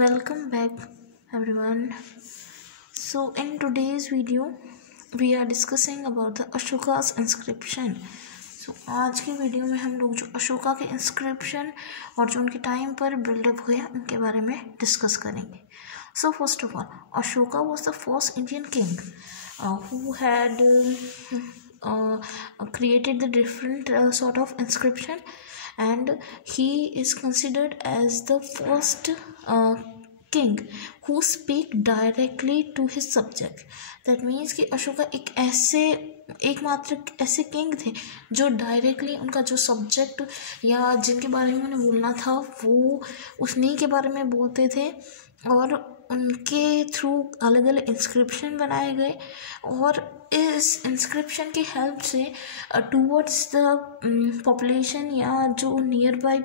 Welcome back everyone. So in today's video we are discussing about the Ashoka's inscription. So आज की video में हम लोग जो अशोका के इंस्क्रिप्शन और जो उनके टाइम पर बिल्डअप हुए उनके बारे में डिस्कस करेंगे. So first of all, Ashoka was the first Indian king who had created the different sort of inscription, and he is considered as the first king who speak directly to his subject. That means कि अशोका एकमात्र ऐसे king थे जो directly उनका जो subject या जिनके बारे में उन्हें बोलना था वो उन्हीं के बारे में बोलते थे, और उनके थ्रू अलग अलग इंस्क्रिप्शन बनाए गए. और इस इंस्क्रिप्शन की हेल्प से टूवर्ड्स द पॉपुलेशन या जो nearby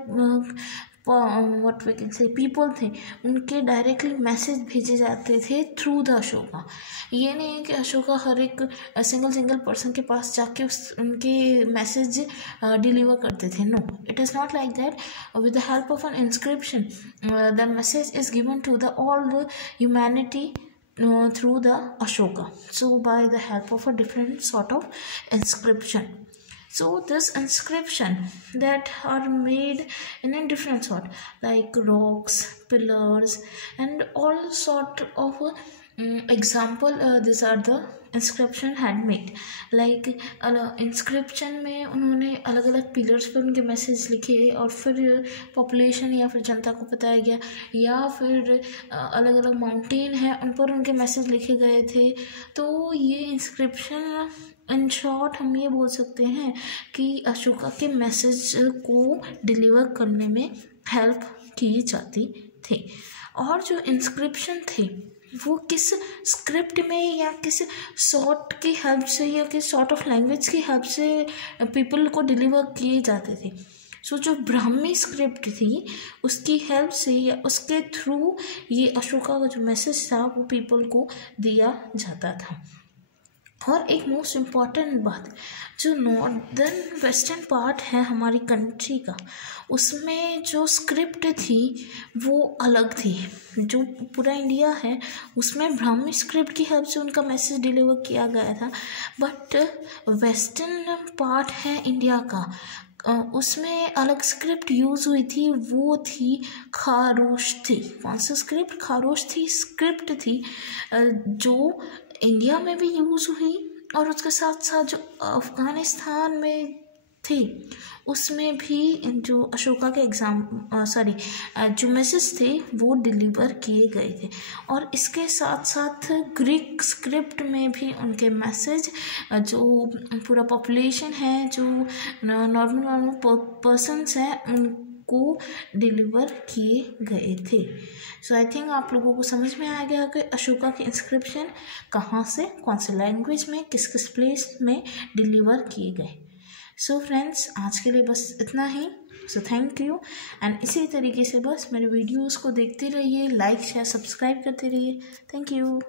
what we can say people थे उनके डायरेक्टली मैसेज भेजे जाते थे थ्रू द अशोका. ये नहीं है कि अशोका हर एक सिंगल पर्सन के पास जाके उनके मैसेज डिलीवर करते थे. No, it is not like that. With the help of an inscription the message is given to the all the humanity through the Ashoka. So by the help of a different sort of inscription. So this inscription that are made in a different sort, like rocks, pillars, and all sort of example. These are the inscription handmade. Like inscription में उन्होंने अलग अलग pillars पर उनके message लिखे और फिर population या फिर जनता को बताया गया, या फिर अलग अलग माउंटेन है उन पर उनके मैसेज लिखे गए थे. तो ये इंस्क्रिप्शन इन शॉर्ट हम ये बोल सकते हैं कि अशोका के मैसेज को डिलीवर करने में हेल्प की जाती थी. और जो इंस्क्रिप्शन थे वो किस स्क्रिप्ट में या किस सॉर्ट की हेल्प से या किस सॉर्ट ऑफ लैंग्वेज की हेल्प से पीपल को डिलीवर किए जाते थे. सो जो ब्राह्मी स्क्रिप्ट थी उसकी हेल्प से या उसके थ्रू ये अशोका का जो मैसेज था वो पीपल को दिया जाता था. और एक मोस्ट इम्पॉर्टेंट बात, जो नॉर्दर्न वेस्टर्न पार्ट है हमारी कंट्री का, उसमें जो स्क्रिप्ट थी वो अलग थी. जो पूरा इंडिया है उसमें ब्राह्मी स्क्रिप्ट की हेल्प से उनका मैसेज डिलीवर किया गया था. बट वेस्टर्न पार्ट है इंडिया का, उसमें अलग स्क्रिप्ट यूज़ हुई थी. वो थी खारोश थी. कौन सा स्क्रिप्ट? खारोश थी स्क्रिप्ट थी जो इंडिया में भी यूज़ हुई, और उसके साथ साथ जो अफ़गानिस्तान में थी उसमें भी जो अशोका के जो मैसेज थे वो डिलीवर किए गए थे. और इसके साथ साथ ग्रीक स्क्रिप्ट में भी उनके मैसेज जो पूरा पॉपुलेशन है, जो नॉर्मल पर्सन्स हैं, उनको डिलीवर किए गए थे. सो आई थिंक आप लोगों को समझ में आ गया कि अशोका के इंस्क्रिप्शन कहाँ से कौन से लैंग्वेज में किस किस प्लेस में डिलीवर किए गए. सो फ्रेंड्स, आज के लिए बस इतना ही. सो थैंक यू, एंड इसी तरीके से बस मेरे वीडियोस को देखते रहिए, लाइक शेयर सब्सक्राइब करते रहिए. Thank you.